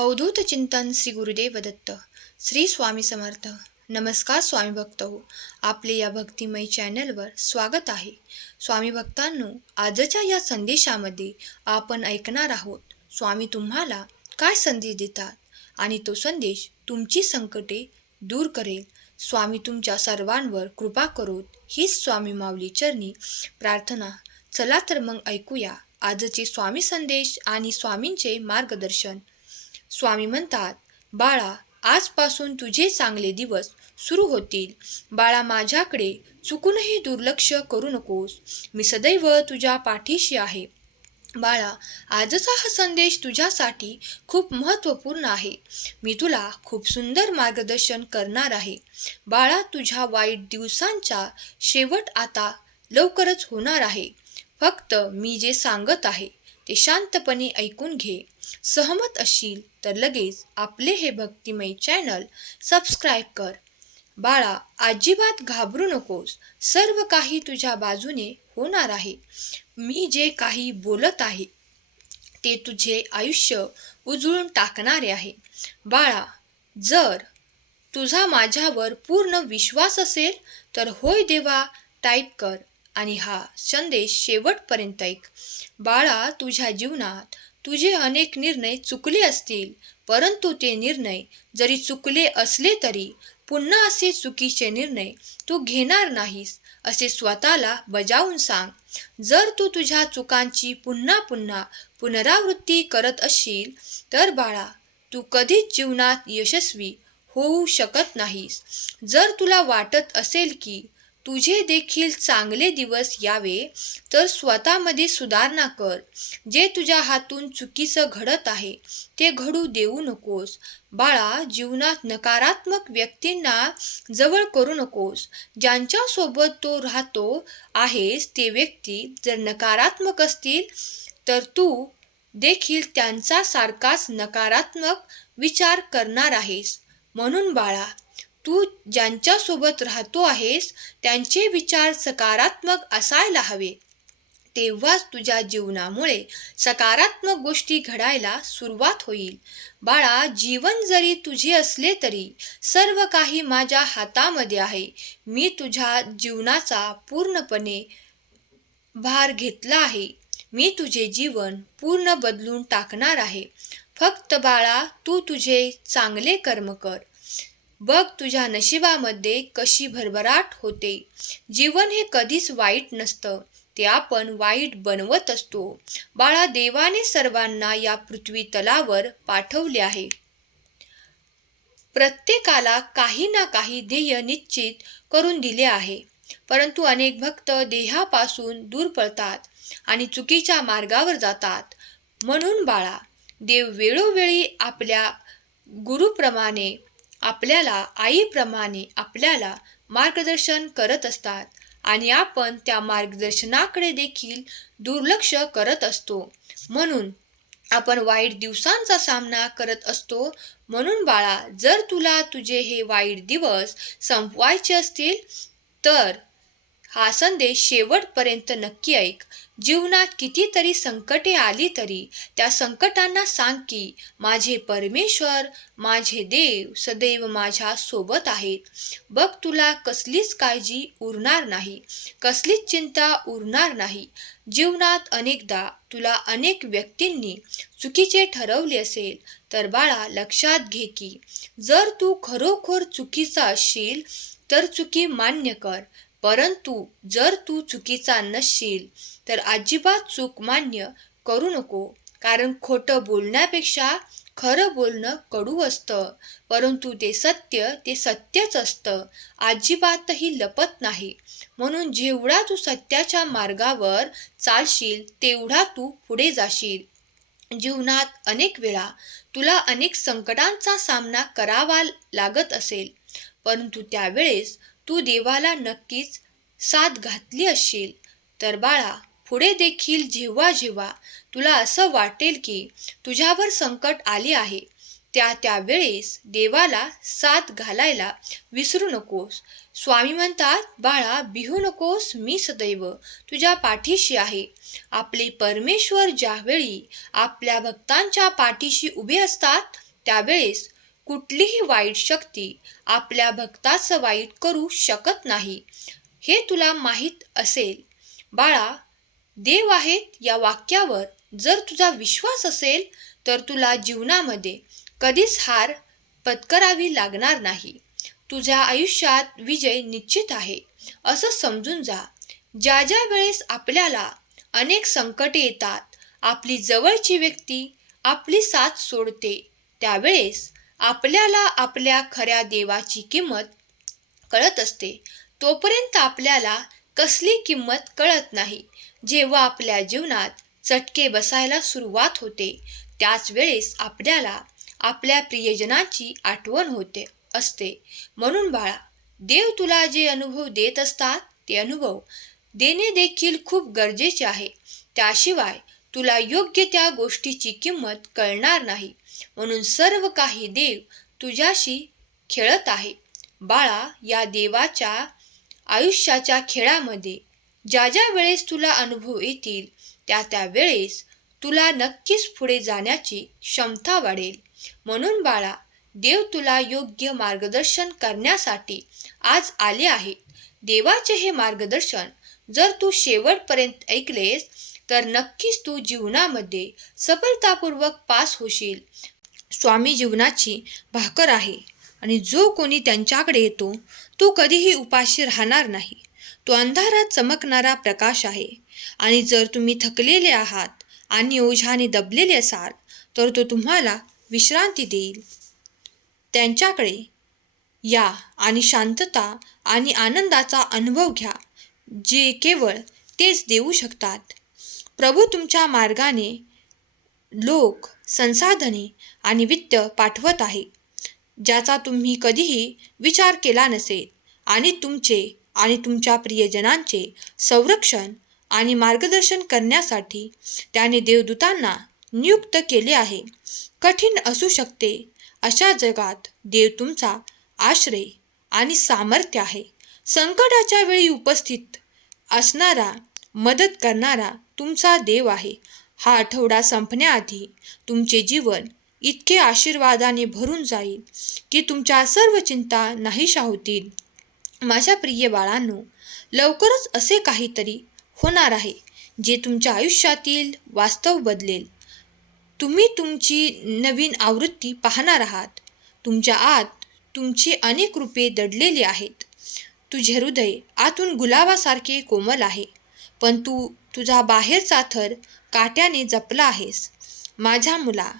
अवधूत चिंतन श्री गुरुदेव दत्त श्री स्वामी समर्थ. नमस्कार स्वामी भक्त हो आपले या भक्तिमय चॅनलवर स्वागत आहे. स्वामी भक्तांनो आजच्या या संदेशामध्ये आपण ऐकणार आहोत स्वामी तुम्हाला काय संदेश देतात आणि तो संदेश तुमची संकटे दूर करेल. स्वामी तुमच्या सर्वांवर कृपा करोत हीच स्वामी माऊली चरणी प्रार्थना. चला तर मग ऐकूया आजचे स्वामी संदेश आणि स्वामींचे मार्गदर्शन. स्वामी म्हणतात बाळा आजपासून तुझे चांगले दिवस सुरू होतील. बाळा माझ्याकडे चुकूनही दुर्लक्ष करू नकोस. मी सदैव तुझ्या पाठीशी आहे. बाळा आजचा हा संदेश तुझ्यासाठी खूप महत्त्वपूर्ण आहे. मी तुला खूप सुंदर मार्गदर्शन करणार आहे. बाळा तुझ्या वाईट दिवसांचा शेवट आता लवकरच होणार आहे. फक्त मी जे सांगत आहे ते शांतपणे ऐकून घे. सहमत असशील तर लगेच आपले हे भक्तिमय चॅनल सबस्क्राईब कर. बाळा अजिबात घाबरू नकोस. सर्व काही तुझ्या बाजूने होणार आहे. मी जे काही बोलत आहे ते तुझे आयुष्य उजळून टाकणारे आहे. बाळा जर तुझा माझ्यावर पूर्ण विश्वास असेल तर होय देवा टाईप कर आणि हा संदेश शेवटपर्यंत ऐक. बाळा तुझ्या जीवनात तुझे अनेक निर्णय चुकले असतील परंतु ते निर्णय जरी चुकले असले तरी पुन्हा असे चुकीचे निर्णय तू घेणार नाहीस असे स्वतःला बजावून सांग. जर तू तुझ्या चुकांची पुन्हा पुन्हा पुनरावृत्ती करत असशील तर बाळा तू कधीच जीवनात यशस्वी होऊ शकत नाहीस. जर तुला वाटत असेल की तुझे देखील चांगले दिवस यावे तर स्वतःमध्ये सुधारणा कर. जे तुझ्या हातून चुकीचं घडत आहे ते घडू देऊ नकोस. बाळा जीवनात नकारात्मक व्यक्तींना जवळ करू नकोस. ज्यांच्यासोबत तो राहतो आहेस ते व्यक्ती. जर नकारात्मक असतील तर तू देखील त्यांचा सारखाच नकारात्मक विचार करणार आहेस. म्हणून बाळा तू ज्यांच्यासोबत राहतो आहेस त्यांचे विचार सकारात्मक असायला हवे. तेव्हाच तुझ्या जीवनामुळे सकारात्मक गोष्टी घडायला सुरुवात होईल. बाळा जीवन जरी तुझे असले तरी सर्व काही माझ्या हातामध्ये आहे. मी तुझ्या जीवनाचा पूर्णपणे भार घेतला आहे. मी तुझे जीवन पूर्ण बदलून टाकणार आहे. फक्त बाळा तू तुझे चांगले कर्म कर. बघ तुझ्या नशिबामध्ये कशी भरभराट होते. जीवन हे कधीच वाईट नसतं. ते आपण वाईट बनवत असतो. बाळा देवाने सर्वांना या पृथ्वी तलावर पाठवले आहे. प्रत्येकाला काही ना काही ध्येय निश्चित करून दिले आहे. परंतु अनेक भक्त देहापासून दूर पळतात आणि चुकीच्या मार्गावर जातात. म्हणून बाळा देव वेळोवेळी आपल्या गुरुप्रमाणे आपल्याला आईप्रमाणे आपल्याला मार्गदर्शन करत असतात आणि आपण त्या मार्गदर्शनाकडे देखील दुर्लक्ष करत असतो. म्हणून आपण वाईट दिवसांचा सामना करत असतो. म्हणून बाळा जर तुला तुझे हे वाईट दिवस संपवायचे असतील तर हा संदेश शेवटपर्यंत नक्की ऐक. जीवनात कितीतरी संकटे आली तरी त्या संकटांना सांग की माझे परमेश्वर माझे देव सदैव माझ्या सोबत आहेत. बघ तुला कसलीच काळजी उरणार नाही. कसलीच चिंता उरणार नाही. जीवनात अनेकदा तुला अनेक व्यक्तींनी चुकीचे ठरवले असेल तर बाळा लक्षात घे की जर तू खरोखर चुकीचा असशील तर चुकी मान्य कर. परंतु जर तू चुकीचा नसशील तर अजिबात चूक मान्य करू नको. कारण खोटं बोलण्यापेक्षा खरं बोलणं कडू असतं. परंतु ते सत्य ते सत्यच असतं. अजिबातही लपत नाही. म्हणून जेवढा तू सत्याच्या मार्गावर चालशील तेवढा तू पुढे जाशील. जीवनात अनेक वेळा तुला अनेक संकटांचा सामना करावा लागत असेल. परंतु त्यावेळेस तू देवाला नक्कीच साथ घातली असशील तर बाळा पुढे देखील जेव्हा जेव्हा तुला असं वाटेल की तुझ्यावर संकट आले आहे त्या त्यावेळेस देवाला साथ घालायला विसरू नकोस. स्वामी म्हणतात बाळा बिहू नकोस मी सदैव तुझ्या पाठीशी आहे. आपले परमेश्वर ज्यावेळी आपल्या भक्तांच्या पाठीशी उभे असतात त्यावेळेस कुठलीही वाईट शक्ती आपल्या भक्ताचं वाईट करू शकत नाही. हे तुला माहीत असेल. बाळा देव आहेत या वाक्यावर. जर तुझा विश्वास असेल तर तुला जीवनामध्ये कधीच हार पत्करावी लागणार नाही. तुझ्या आयुष्यात विजय निश्चित आहे. असं समजून जा. ज्या ज्या वेळेस आपल्याला अनेक संकटे येतात आपली जवळची व्यक्ती आपली साथ सोडते त्यावेळेस आपल्याला आपल्या खऱ्या देवाची किंमत कळत असते. तोपर्यंत आपल्याला कसली किंमत कळत नाही. जेव्हा आपल्या जीवनात चटके बसायला सुरुवात होते त्याच वेळेस आपल्याला आपल्या प्रियजनाची आठवण होते असते. म्हणून बाळा देव तुला जे अनुभव देत असतात ते अनुभव देणे देखील खूप गरजेचे आहे. त्याशिवाय तुला योग्य त्या गोष्टीची किंमत कळणार नाही. म्हणून सर्व काही देव तुझ्याशी खेळत आहे. बाळा या देवाच्या आयुष्याच्या खेळामध्ये ज्या ज्या वेळेस तुला अनुभव येतील त्या त्या वेळेस तुला नक्कीच पुढे जाण्याची क्षमता वाढेल. म्हणून बाळा देव तुला योग्य मार्गदर्शन करण्यासाठी आज आले आहे. देवाचे हे मार्गदर्शन जर तू शेवटपर्यंत ऐकलेस तर नक्कीच तू जीवनामध्ये सफलतापूर्वक पास होशील. स्वामी जीवनाची भाकर आहे. आणि जो कोणी त्यांच्याकडे येतो तो कधीही उपाशी राहणार नाही. तो अंधारात चमकणारा प्रकाश आहे. आणि जर तुम्ही थकलेले आहात आणि ओझाने दबलेले असाल तर तो तुम्हाला विश्रांती देईल. त्यांच्याकडे या आणि शांतता आणि आनंदाचा अनुभव घ्या जे केवळ तेच देऊ शकतात. प्रभू तुमच्या मार्गाने लोक संसाधने आणि वित्त पाठवत आहे ज्याचा तुम्ही कधीही विचार केला नसेल. आणि तुमचे आणि तुमच्या प्रियजनांचे संरक्षण आणि मार्गदर्शन करण्यासाठी त्याने देवदूतांना नियुक्त केले आहे. कठीण असू शकते अशा जगात देव तुमचा आश्रय आणि सामर्थ्य आहे. संकटाच्या वेळी उपस्थित असणारा मदत करणारा तुमचा देव आहे. हा आठवडा संपण्याआधी तुमचे जीवन इतके आशीर्वादाने भरून जाईल की तुमच्या सर्व चिंता नाहीशा होतील. माझ्या प्रिय बाळांनो लवकरच असे काहीतरी होणार आहे जे तुमच्या आयुष्यातील वास्तव बदलेल. तुम्ही तुमची नवीन आवृत्ती पाहणार आहात. तुमच्या आत तुमची अनेक रूपे दडलेली आहेत. तुझे हृदय आतून गुलाबासारखे कोमल आहे. पण तू तुझा बाहेरचा थर काट्याने जपला आहेस. माझ्या मुला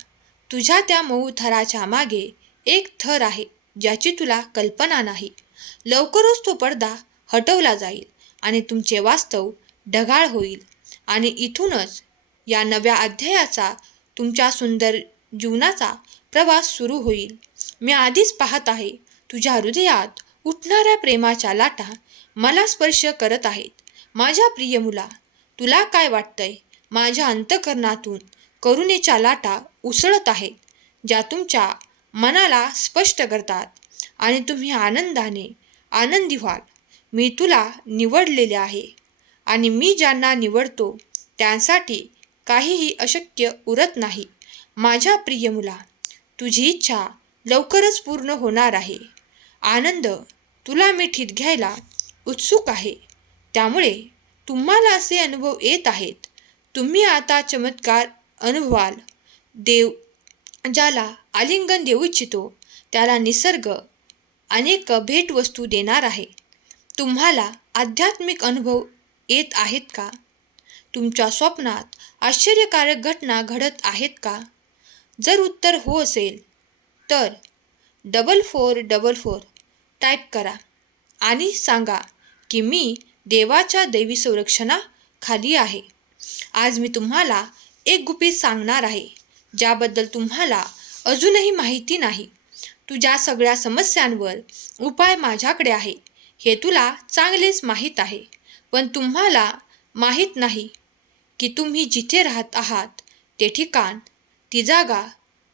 तुझ्या त्या मऊ थराच्या मागे एक थर आहे ज्याची तुला कल्पना नाही. लवकरच तो पडदा हटवला जाईल आणि तुमचे वास्तव ढगाळ होईल आणि इथूनच या नव्या अध्यायाचा तुमच्या सुंदर जीवनाचा प्रवास सुरू होईल. मी आधीच पाहत आहे तुझ्या हृदयात उठणाऱ्या प्रेमाच्या लाटा मला स्पर्श करत आहेत. माझ्या प्रिय मुला तुला काय वाटतंय? माझ्या अंतकरणातून करुणेच्या लाटा उसळत आहेत ज्या तुमच्या मनाला स्पष्ट करतात आणि तुम्ही आनंदाने आनंदी व्हाल. मी तुला निवडलेले आहे आणि मी ज्यांना निवडतो त्यांसाठी काहीही अशक्य उरत नाही. माझ्या प्रिय मुला तुझी इच्छा लवकरच पूर्ण होणार आहे. आनंद तुला मिठीत घ्यायला उत्सुक आहे. त्यामुळे तुम्हाला असे अनुभव येत आहेत. तुम्ही आता चमत्कार अनुभवाल. देव ज्याला आलिंगन देऊ इच्छितो त्याला निसर्ग अनेक भेटवस्तू देणार आहे. तुम्हाला आध्यात्मिक अनुभव येत आहेत का? तुमच्या स्वप्नात आश्चर्यकारक घटना घडत आहेत का? जर उत्तर हो असेल तर double four double four type करा आणि सांगा की मी देवाच्या देवी संरक्षणाखाली आहे. आज मी तुम्हाला एक गुपित सांगणार आहे ज्याबद्दल तुम्हाला अजूनही माहिती नाही. तुझ्या सगळ्या समस्यांवर उपाय माझ्याकडे आहे हे तुला चांगलेच माहीत आहे. पण तुम्हाला माहीत नाही की तुम्ही जिथे राहत आहात ते ठिकाण ती जागा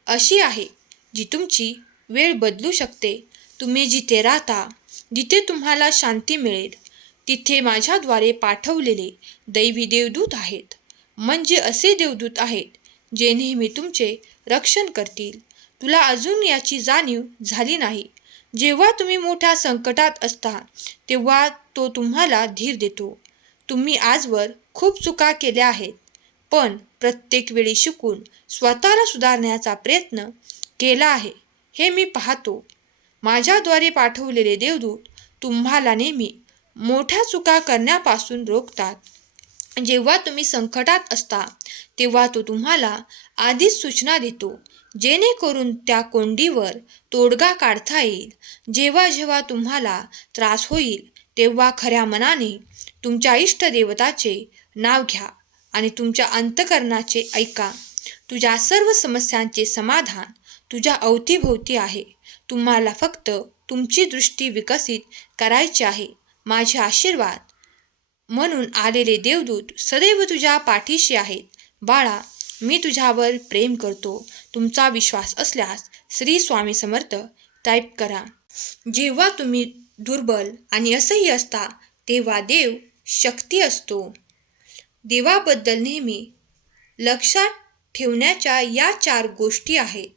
अशी आहे जी तुमची वेळ बदलू शकते. तुम्ही जिथे राहता जिथे तुम्हाला शांती मिळेल तिथे माझ्याद्वारे पाठवलेले दैवी देवदूत आहेत. म्हणजे असे देवदूत आहेत जे नेहमी तुमचे रक्षण करतील. तुला अजून याची जाणीव झाली नाही. जेव्हा तुम्ही मोठ्या संकटात असता तेव्हा तो तुम्हाला धीर देतो. तुम्ही आजवर खूप चुका केल्या आहेत. पण प्रत्येक वेळी शिकून स्वतःला सुधारण्याचा प्रयत्न केला आहे हे मी पाहतो. माझ्याद्वारे पाठवलेले देवदूत तुम्हाला नेहमी मोठ्या चुका करण्यापासून रोखतात. जेव्हा तुम्ही संकटात असता तेव्हा तो तुम्हाला आधीच सूचना देतो जेणेकरून त्या कोंडीवर तोडगा काढता येईल. जेव्हा जेव्हा तुम्हाला त्रास होईल तेव्हा खऱ्या मनाने तुमच्या इष्टदेवताचे नाव घ्या आणि तुमच्या अंतकरणाचे ऐका. तुझ्या सर्व समस्यांचे समाधान तुझ्या अवतीभोवती आहे. तुम्हाला फक्त तुमची दृष्टी विकसित करायची आहे. माझे आशीर्वाद. म्हणून आलेले देवदूत सदैव तुझ्या पाठीशी आहेत. बाळा मी तुझ्यावर प्रेम करतो. तुमचा विश्वास असल्यास श्री स्वामी समर्थ टाईप करा. जेव्हा तुम्ही दुर्बल आणि असह्य असता तेव्हा देव शक्ती असतो. देवाबद्दल नेहमी लक्षात ठेवण्याच्या या चार गोष्टी आहेत.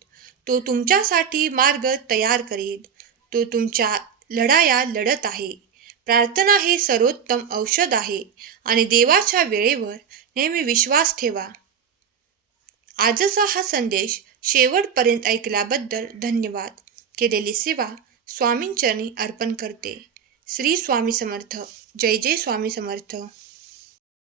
तो तुमच्यासाठी मार्ग तयार करेल. तो तुमच्या लढाया लढत आहे. प्रार्थना हे सर्वोत्तम औषध आहे आणि देवाच्या वेळेवर नेहमी विश्वास ठेवा. आजचा हा संदेश शेवटपर्यंत ऐकल्याबद्दल धन्यवाद. केलेली सेवा स्वामींचरणी अर्पण करते. श्री स्वामी समर्थ. जय जय स्वामी समर्थ.